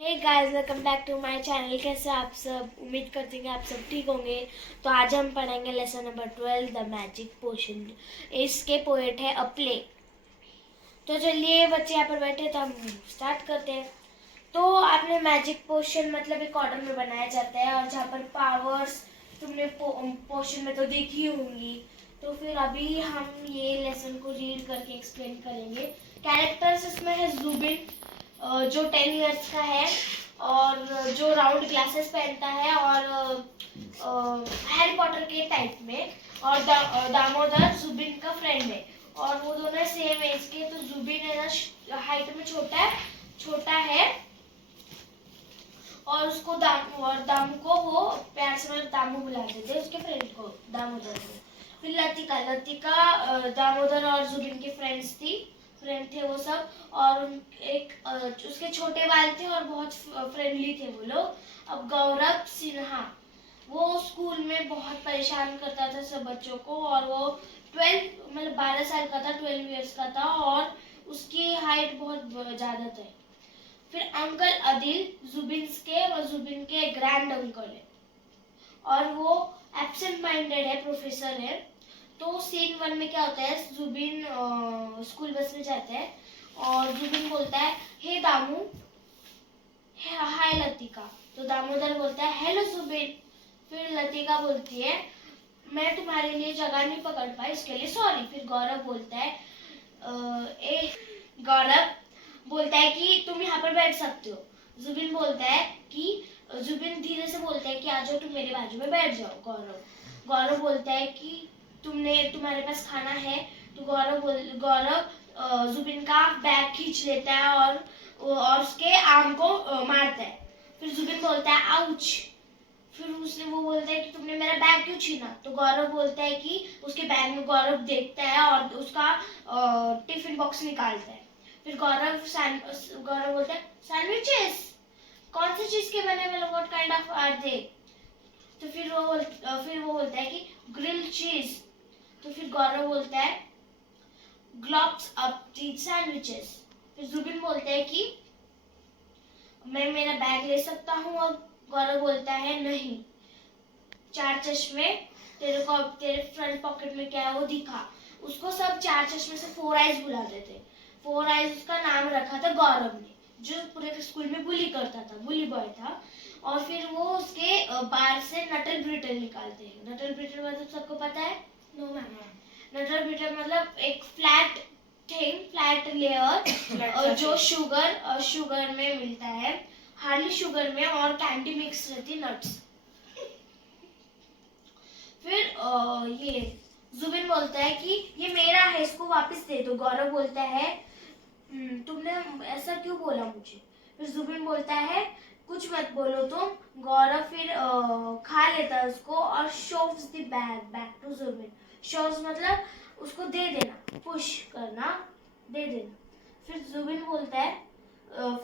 Hey guys, welcome back to my channel. कैसे आप सब? उम्मीद करती हूँ कि आप सब ठीक होंगे। तो आज हम पढ़ेंगे lesson number 12, the magic potion. इसके पोएट है अ प्ले। तो चलिए बच्चे यहाँ पर बैठे तो हम स्टार्ट करते हैं। तो आपने मैजिक पोशन मतलब एक ऑर्डर में बनाया जाता है, और जहाँ पर पावर्स तुमने पोशन में तो देखी होंगी। तो फिर अभी हम ये लेसन को रीड करके एक्सप्लेन करेंगे। कैरेक्टर्स इसमें है जुबिन, जो 10 इयर्स का है और जो राउंड ग्लासेस पहनता है, और हैरी पॉटर के टाइप में। और दामोदर जुबिन का फ्रेंड है, और वो दोनों सेम एज के। तो जुबिन है ना हाइट में छोटा है, और उसको दामू को वो प्यार से मतलब दामू बुलाते थे, उसके फ्रेंड को, दामोदर को। फिर लतिका दामोदर और जुबिन की फ्रेंड थे वो सब। और उसके छोटे बाल थे और बहुत फ्रेंडली थे वो लोग। अब गौरव सिन्हा, वो स्कूल में बहुत परेशान करता था सब बच्चों को, और वो 12 मतलब 12 साल का था, 12 इयर्स का था, और उसकी हाइट बहुत ज्यादा थी। फिर अंकल अदिल जुबिन के ग्रैंड अंकल है, और वो एब्सेंट माइंडेड है, प्रोफेसर है। तो सीन 1 में क्या होता है, जुबिन स्कूल बस में जाता है, और जुबिन बोलता है, हे दामू, हाय लतिका। तो दामोदर बोलता है, हेलो जुबिन। फिर लतिका बोलती है, मैं तुम्हारे लिए जगह नहीं पकड़ पाई, इसके लिए सॉरी। फिर गौरव बोलता है कि तुम यहाँ पर बैठ सकते हो। जुबिन धीरे से बोलता है कि आ जाओ, तुम मेरे बाजू में बैठ जाओ। गौरव बोलता है कि तुम्हारे पास खाना है। तो गौरव जुबिन का बैग खींच लेता है, और उसके आर्म को मारता है। फिर जुबिन बोलता है, आउच। फिर उसने वो बोलता है कि तुमने मेरा बैग क्यों छीना। तो गौरव बोलता है कि उसके बैग में गौरव देखता है और उसका टिफिन बॉक्स निकालता है। फिर गौरव बोलता है, सैंडविचेस, कौन सी चीज के बने, मतलब what kind of are they. तो फिर वो बोलता है कि ग्रिल्ड चीज। तो फिर गौरव बोलता है, ग्लॉप्स अप दी सैंडविचेस। फिर जुबिन बोलता है कि मैं मेरा बैग ले सकता हूँ। और गौरव बोलता है, नहीं, 4 चश्मे, तेरे फ्रंट पॉकेट में क्या है वो दिखा। उसको सब 4 चश्मे से 4 आइज बुलाते थे। 4 आइज उसका नाम रखा था गौरव ने, जो पूरे स्कूल में बुली करता था, बुली बॉय था। और फिर वो उसके बार से नटल ब्रिटल निकालते हैं। नटल ब्रिटल मतलब सबको पता है? No ma'am. नटल ब्रिटल मतलब एक फ्लैट लेयर जो शुगर में मिलता है, हार्डली शुगर में, और कैंडी मिक्स रहती, नट्स। फिर ये जुबिन बोलता है कि ये मेरा है, इसको वापस दे दो। गौरव बोलता है, तुमने ऐसा क्यों बोला मुझे। फिर जुबिन बोलता है, कुछ मत बोलो तुम। गौरव फिर खा लेता है उसको, और शोव्स द बैक टू जुबिन। शोव्स मतलब उसको दे देना, पुश करना, दे देना। फिर जुबिन बोलता है,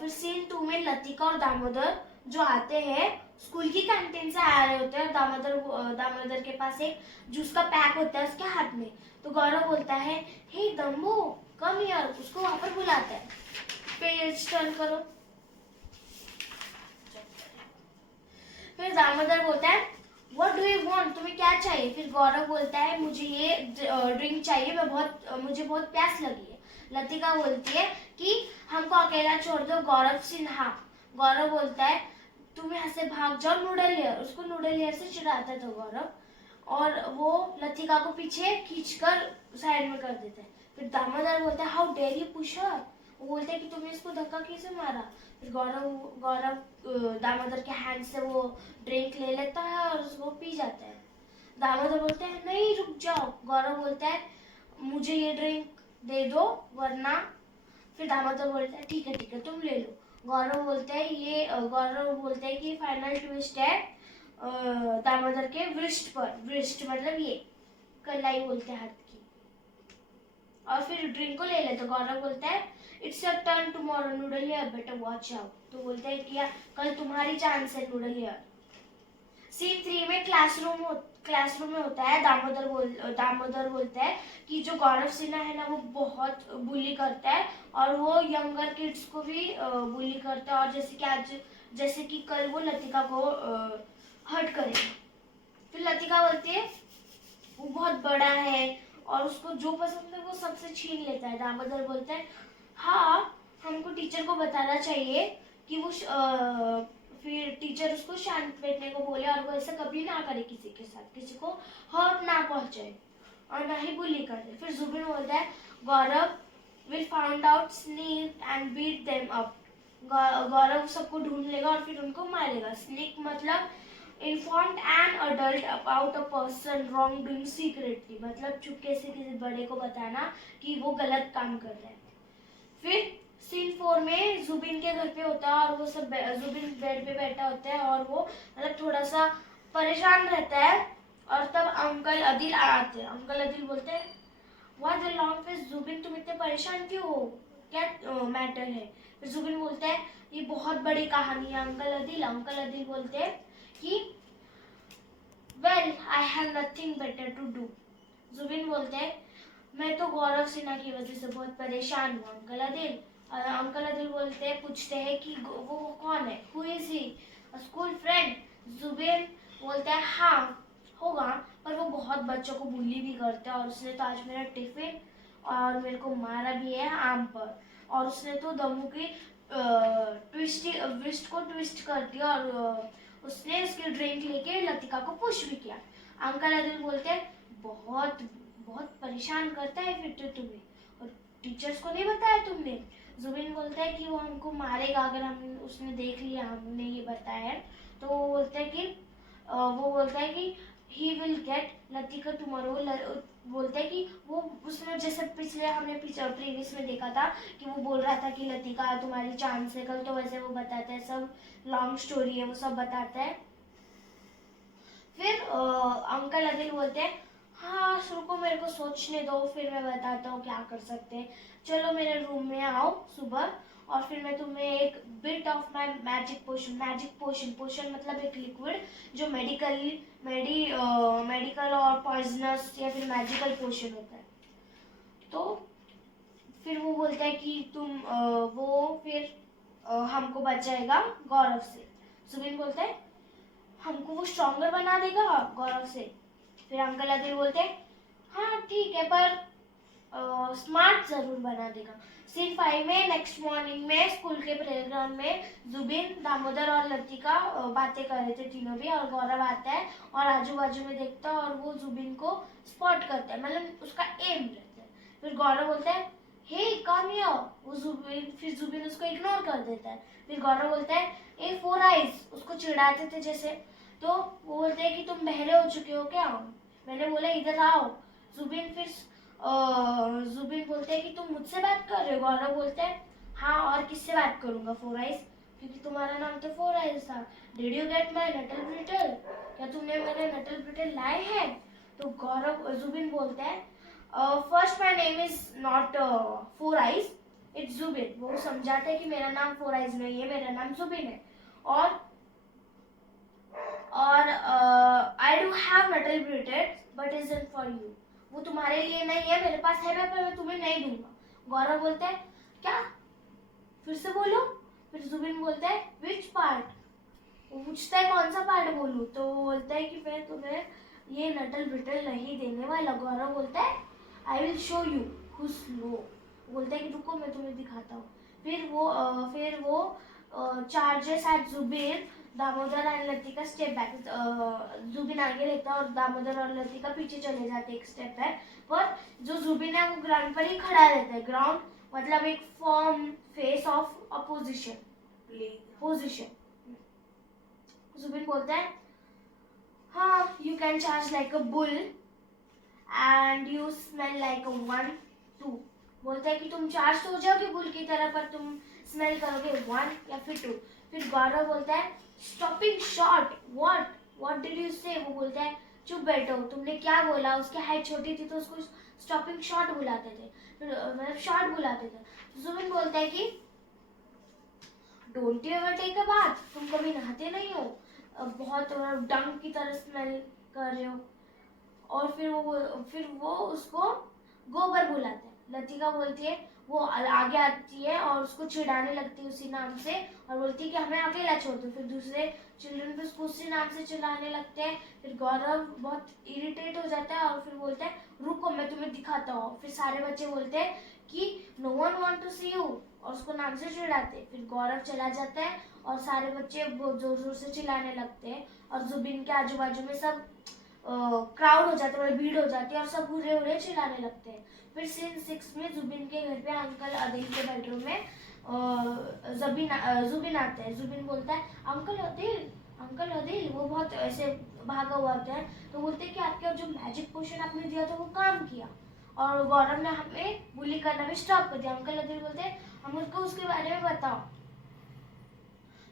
फिर सीन 2 में लतिका और दामोदर जो आते हैं, स्कूल की कैंटीन से आ रहे होते हैं। दामोदर के पास एक जूस का पैक होता है उसके हाथ में। तो गौरव बोलता है, हे दम्बो, कम हियर, उसको वहां पर बुलाता है। पेज टर्न करो। फिर दामोदर बोलता है, व्हाट डू यू वांट, तुम्हें क्या चाहिए। फिर गौरव बोलता है, मुझे ये ड्रिंक चाहिए, मुझे बहुत प्यास लगी है। लतिका बोलती है कि हमको अकेला छोड़ दो। गौरव बोलता है, तुम यहाँ से भाग जाओ, नूडल लेयर। उसको नूडल लेयर से चिढ़ाता था गौरव, और वो लतिका को पीछे खींचकर साइड में कर देता है। फिर दामोदर बोलता है, how dare you push her. वो बोलते हैं कि तुमने इसको धक्का कैसे मारा। फिर गौरव दामोदर के हैंड से वो ड्रिंक ले लेता है और उसको पी जाता है। दामोदर बोलते हैं, नहीं रुक जाओ। गौरव बोलता है, मुझे ये ड्रिंक दे दो वरना। फिर दामोदर बोलता है, ठीक है तुम ले लो। गौरव बोलते हैं कि फाइनल ट्विस्ट है दामोदर के वृष्ट पर। वृष्ट मतलब ये कलाई बोलते हैं, हाथ की। और फिर ड्रिंक को ले ले। तो गौरव बोलता है, it's your turn tomorrow, noodle here, better watch out. तो बोलते हैं कि कल तुम्हारी चांस है, नूडल हियर। सीन 3 में क्लासरूम में होता है, दामोदर बोलता है कि जो गौरव सिन्हा है ना वो बहुत बुली करता है और वो यंगर किड्स को भी बुली करता है, और जैसे कि कल वो लतिका को हर्ट करेगा। फिर लतिका बोलती है वो बहुत बड़ा है और उसको जो पसंद है वो सबसे छीन लेता है। दामोदर बोलता है हाँ, हमको टीचर को बताना चाहिए कि वो फिर टीचर उसको शांत बैठने को बोले और वो ऐसा कभी ना करे, किसी के साथ किसी को हर्ट ना पहुंचाए और ना ही बुली करे। फिर जुबिन बोलता है Gaurav will found out snake and beat them up. Gaurav सबको ढूंढ लेगा और फिर उनको मारेगा। स्नेक मतलब inform an adult about a person wrong doing secretly, मतलब चुपके से किसी बड़े को बताना कि वो गलत काम कर रहे हैं। फिर सीन 4 में जुबिन के घर पे होता है और वो सब जुबिन बेड पे बैठा होता है और वो मतलब थोड़ा सा परेशान रहता है, और तब अंकल अदिल आते हैं। अंकल अदिल बोलते हैं what the long face Zubin, तुम इतने परेशान क्यों हो, क्या मैटर है। फिर जुबिन बोलता है ये बहुत बड़ी कहानी है अंकल अदिल बोलते हैं कि well I have nothing better to do. Zubin बोलते हैं मैं तो गौरव सिन्हा की वजह से बहुत परेशान हूँ अंकल अदिल। अंकल अदिल पूछते हैं कि वो कौन है, who is he, school friend. जुबिन बोलता है हाँ होगा, पर वो बहुत बच्चों को बुली भी करता है और उसने तो आज मेरा टिफिन और मेरे को मारा भी है आम पर, और उसने तो दमू की विस्ट को ट्विस्ट कर दिया और उसने उसकी ड्रिंक लेके लतिका को पुश भी किया। अंकल अदिल बोलते हैं बहुत बहुत परेशान करता है फिर तो तुम्हें, और टीचर्स को नहीं बताया तुमने। जुबिन बोलता है कि वो हमको मारेगा अगर हम उसने देख लिया हमने ये बताया है। तो वो बोलता है कि he will get Latika tomorrow. बोलता है कि वो उसने जैसे हमने प्रीवियस में देखा था कि वो बोल रहा था कि लतिका तुम्हारी चांस है कल, तो वैसे वो बताता है, सब लॉन्ग स्टोरी है वो सब बताता है। फिर अंकल अदिल बोलते हैं हाँ रुको मेरे को सोचने दो, फिर मैं बताता हूँ क्या कर सकते हैं। चलो मेरे रूम में आओ सुबह और फिर मैं तुम्हें एक bit of my magic potion मतलब एक लिक्विड जो मेडिकल और पॉइजनस या फिर मैजिकल पोशन होता है। तो फिर वो बोलता है कि वो फिर हमको बचाएगा गौरव से। सुबिन बोलता है हमको वो स्ट्रॉन्गर बना देगा गौरव से। फिर अंकल अदिल बोलते हाँ ठीक है, पर स्मार्ट जरूर बना देगा। सीन 5 में नेक्स्ट मॉर्निंग में स्कूल के प्लेग्राउंड में जुबिन, दामोदर और लतिका बातें कर रहे थे तीनों भी, और गौरव आता है और आजू बाजू में देखता है और वो जुबिन को स्पॉट करता है, मतलब उसका एम रहता है। फिर गौरव बोलता है हे कम हियर, वो जुबिन उसको इग्नोर कर देता है। फिर गौरव बोलता है ए फोर आइज, उसको चिढ़ाते थे जैसे। तो वो बोलते हैं कि तुम बहरे हो चुके हो क्या, मैंने बोला इधर आओ। जुबिन बोलते हैं कि तुम मुझसे बात कर रहे हो। गौरव बोलते हैं हाँ और किससे बात करूंगा, फोर आइज, क्योंकि तुम्हारा नाम तो फोर आइज था। Did you get my Nuttall brittle, क्या तुमने मेरे नटल ब्रिटल लाए हैं। तो जुबिन बोलते हैं first my name is not four eyes, it's Zubin. वो समझाते हैं कि मेरा नाम फोर आइज नहीं है, मेरा नाम जुबिन है। और आई डू हैव नटल ब्रिटेड बट इजंट फॉर यू, वो तुम्हारे लिए नहीं है, मेरे पास है पर मैं तुम्हें नहीं दूंगा। गौरव बोलता है क्या, फिर से बोलो। फिर जुबिन बोलता है विच पार्ट, वो पूछता है कौन सा पार्ट बोलूं। तो वो बोलता है कि मैं तुम्हें ये नटल ब्रिटल नहीं देने वाला। गौरव बोलता है I will show you who slow, बोलता है कि रुको मैं तुम्हें दिखाता हूँ। फिर वो charges at Zubin, Damodar and Latika step back. Zubin आगे लेता है और दामोदर और लतिका पीछे चले जाते एक स्टेप बैक। पर जो जुबिन है वो ग्राउंड पर ही खड़ा रहता है। ग्राउंड मतलब एक form face of opposition position. Zubin बोलता है हाँ you can charge like a bull and you smell like a 1 2। बोलता है कि तुम चार्ज तो हो जाओगे बुल की तरह, पर तुम स्मेल करोगे 1 या फिर 2। फिर गौरव बोलता है stopping shot, what did you से। वो बोलता है चुप बैठो, तुमने क्या बोला। उसकी हाइट छोटी थी तो उसको स्टॉपिंग शॉट बुलाते थे, मतलब शॉट बुलाते थे। जुबिन बोलता है कि don't you ever take a bath, तुम कभी नहाते नहीं हो, बहुत डंग की तरह स्मेल कर रहे हो। और फिर वो उसको गोबर बुलाते हैं। लतिका बोलती है, वो आगे आती है और उसको चिढ़ाने लगती है उसी नाम से, और बोलती है कि हमें अकेला छोड़ दो। फिर दूसरे चिल्ड्रन भी उसको उसी नाम से चिढ़ाने लगते हैं। फिर गौरव बहुत इरिटेट हो जाता है और फिर बोलता है रुको मैं तुम्हें दिखाता हूँ। फिर सारे बच्चे बोलते हैं कि no one want to see you, और उसको नाम से चिढ़ाते हैं। फिर गौरव चला जाता है और सारे बच्चे बहुत जोर जोर से चिल्लाने लगते हैं, और जुबिन के आजू बाजू में सब क्राउड हो जाता है, भीड़ हो जाती है और सब हुर्रे हुर्रे चिल्लाने लगते हैं। फिर सीन 6 में जुबिन के घर पे अंकल अदिल के बेडरूम में जुबिन आता है। जुबिन बोलता है अंकल अदिल, वो बहुत ऐसे भागा हुआ आता है। तो बोलते हैं कि आपके जो मैजिक पोशन आपने दिया था वो काम किया, और गौरव ने हमें बुली करना भी स्टॉप कर दिया। अंकल अदिल बोलते हैं हमको उसके बारे में बताओ।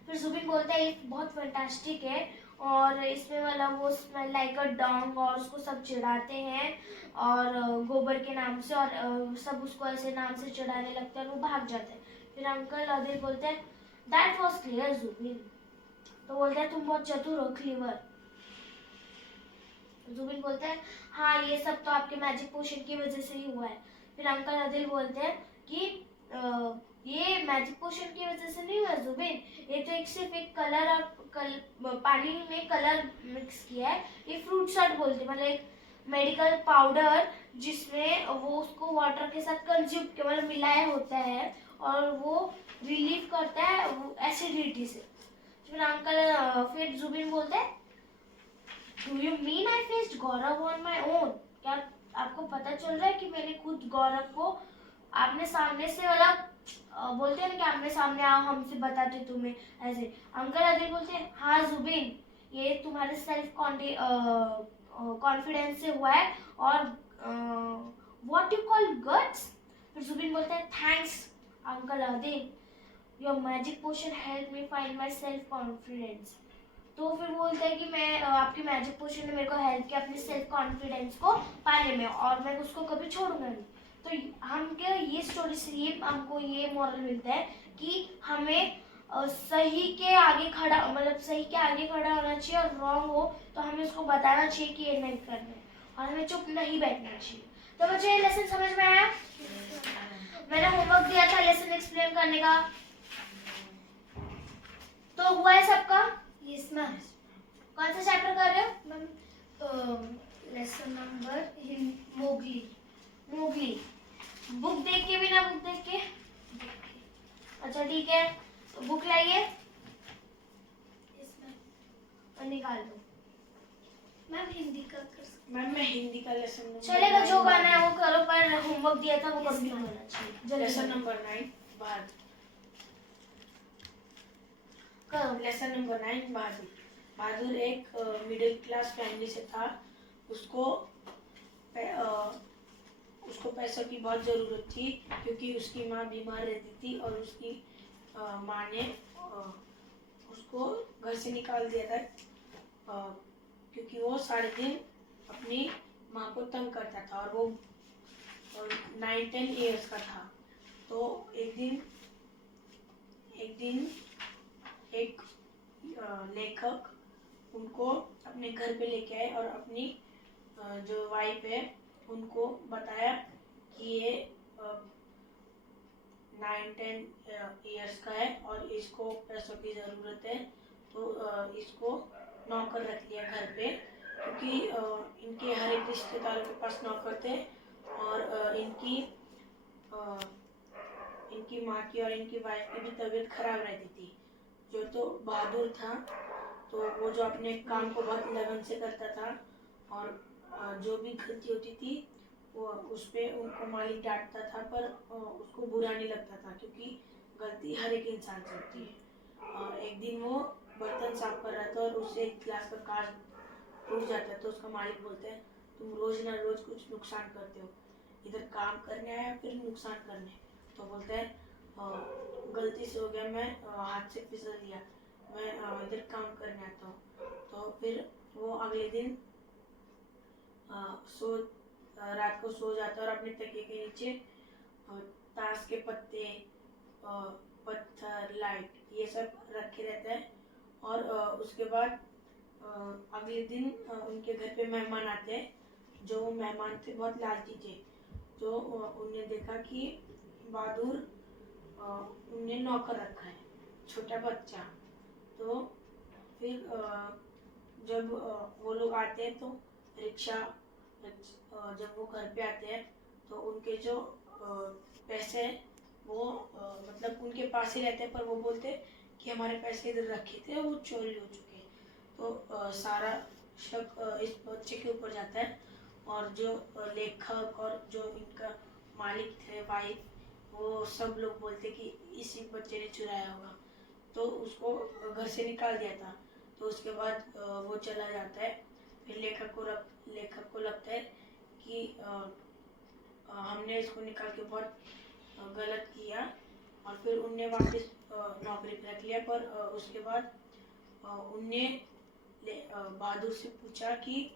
फिर जुबिन बोलता है ये बहुत फैंटास्टिक है, और इसमें वाला वो स्मेल लाइक अ डॉग, और उसको सब चिढ़ाते हैं और गोबर के नाम से, और सब उसको ऐसे नाम से चिढ़ाने लगते हैं और वो भाग जाते हैं। फिर अंकल अदिल बोलते हैं दैट वॉज क्लियर जुबिन। तो बोलते हैं तुम बहुत चतुर हो, क्लीवर। जुबिन बोलते हैं हाँ ये सब तो आपके मैजिक पोशन की वजह से ही हुआ है। फिर अंकल अदिल बोलते हैं कि ये मैजिक पोशन की वजह से नहीं हुआ जुबिन, ये तो सिर्फ एक कलर और पानी में कलर मिक्स किया है। ये फ्रूट शॉट बोलते हैं, मतलब एक मेडिकल पाउडर जिसमें वो उसको वाटर के साथ कंज्यूम केवल मिलाया होता है, और वो रिलीव करता है एसिडिटी से। फिर जुबिन बोलते हैं Do you mean I faced Gaurav on my own? क्या आपको पता चल रहा है कि मैंने खुद गौरव को आपने सामने से वाला बोलते हैं ना कि आमने सामने आओ हमसे बताते तुम्हें ऐसे। अंकल अदिल बोलते हैं हाँ जुबिन, ये तुम्हारे सेल्फ कॉन्फिडेंस से हुआ है, और व्हाट यू कॉल गट्स। फिर जुबिन बोलता है thanks uncle Adil, your magic potion help me find my self confidence. तो फिर बोलता है कि मैं आपकी मैजिक पोशन ने मेरे को हेल्प किया अपने सेल्फ कॉन्फिडेंस को पाने में, और मैं उसको कभी छोड़ूंगा नहीं। तो हम क्या ये स्टोरी से ये हमको ये मॉरल मिलता है कि हमें सही के आगे खड़ा, मतलब सही के आगे खड़ा होना चाहिए, और रॉन्ग हो तो हमें उसको बताना चाहिए कि ये नहीं करना है, और हमें चुप नहीं बैठना चाहिए। तो मुझे ये लेसन समझ में आया? मैंने होमवर्क दिया था लेसन एक्सप्लेन करने का, तो हुआ है सबका? Yes ma'am. कौन सा चैप्टर कर रहे हो? Ma'am lesson number Mowgli. Book देख के भी ना बुक देख के? अच्छा ठीक है, तो बुक लाइए यस मैम। और निकाल दो। मैम हिंदी का कर सकते? मैम मैं हिंदी का लेसन चलेगा, जो करना है वो करो, पर होमवर्क दिया था वो Yes, कंप्लीट ma'am. होना चाहिए। लेसन नंबर 9 बहादुर। करो। लेसन नंबर 9 बहादुर एक मिडिल क्लास फैमिली से था। उसको पैसों की बहुत ज़रूरत थी, क्योंकि उसकी माँ बीमार रहती थी, और उसकी माँ ने उसको घर से निकाल दिया था, क्योंकि वो सारे दिन अपनी माँ को तंग करता था, और वो 9-10 ईयर्स का था। तो एक दिन एक लेखक उनको अपने घर पे लेके आए, और अपनी जो वाइफ है उनको बताया कि ये 9-10 ईयर्स का है और इसको पैसों की ज़रूरत है। तो इसको नौकर रख लिया घर पे, क्योंकि इनके हर एक रिश्तेदारों के पास नौकर थे, और इनकी माँ की और इनकी वाइफ की भी तबीयत खराब रहती थी। तो बहादुर था, तो वो जो अपने काम को बहुत लगन से करता था, और जो भी गलती होती थी वो उस पर उनको मालिक डांटता था, पर उसको बुरा नहीं लगता था, क्योंकि गलती हर एक इंसान से होती है। और एक दिन वो बर्तन साफ कर रहा था और उससे एक गिलास का कांच टूट जाता है। तो उसका मालिक बोलता है तुम रोज ना रोज कुछ नुकसान करते हो, इधर काम करने आया फिर नुकसान करने। तो बोलता है गलती से हो गया, मैं हाथ से फिसल लिया, मैं इधर काम करने आता हूँ। तो फिर वो अगले दिन रात को सो जाता है, और अपने तकिए के नीचे ताश के पत्ते, पत्थर, लाइट ये सब रखे रहता है। और उसके बाद अगले दिन उनके घर पे मेहमान आते हैं। जो मेहमान थे बहुत लालची थे, तो उन्होंने देखा कि बहादुर उनने नौकर रखा है, छोटा बच्चा। तो फिर जब वो लोग आते हैं तो रिक्शा जब वो घर पे आते हैं तो उनके जो पैसे हैं वो मतलब उनके पास ही रहते हैं, पर वो बोलते हैं कि हमारे पैसे इधर रखे थे, वो चोरी हो चुके हैं। तो सारा शक इस बच्चे के ऊपर जाता है, और जो लेखक और जो इनका मालिक थे वाइफ, वो सब लोग बोलते कि इसी बच्चे ने चुराया होगा। तो उसको घर से निकाल दिया था। तो उसके बाद वो चला जाता है। फिर लेखक को लगता है कि हमने इसको निकाल के बहुत गलत किया, और फिर उनने वापस नौकरी पे रख लिया। पर उसके बाद उनने बहादुर से पूछा कि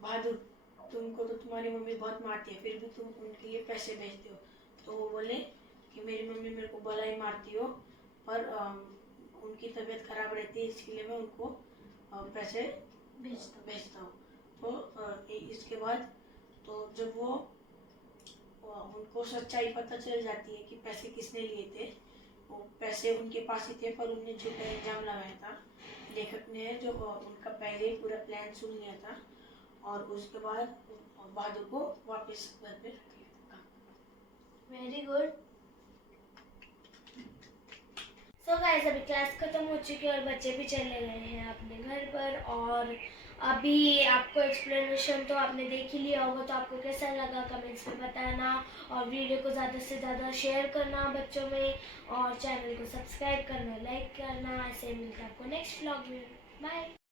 बहादुर, तुमको तो तुम्हारी मम्मी बहुत मारती है, फिर भी तुम उनके लिए पैसे भेजते हो। तो वो बोले कि मेरी मम्मी मेरे को भला ही मारती हो, पर उनकी तबीयत खराब रहती है, इसके लिए मैं उनको पैसे भेजता हूँ। तो इसके बाद तो जब वो उनको सच्चाई पता चल जाती है कि पैसे किसने लिए थे, वो पैसे उनके पास ही थे, पर उनने झूठा इल्जाम लगाया था। लेखक ने जो उनका पहले ही पूरा प्लान सुन लिया था, और उसके बाद बहादुर को वापस घर पे रख लिया था। Very good. सो गाइस, अभी क्लास खत्म हो चुकी है और बच्चे भी चले गए हैं अपने घर पर। और अभी आपको एक्सप्लेनेशन तो आपने देख ही लिया होगा, तो आपको कैसा लगा कमेंट्स में बताना, और वीडियो को ज़्यादा से ज़्यादा शेयर करना बच्चों में, और चैनल को सब्सक्राइब करना, लाइक करना। ऐसे मिलता है आपको नेक्स्ट व्लॉग में। बाय।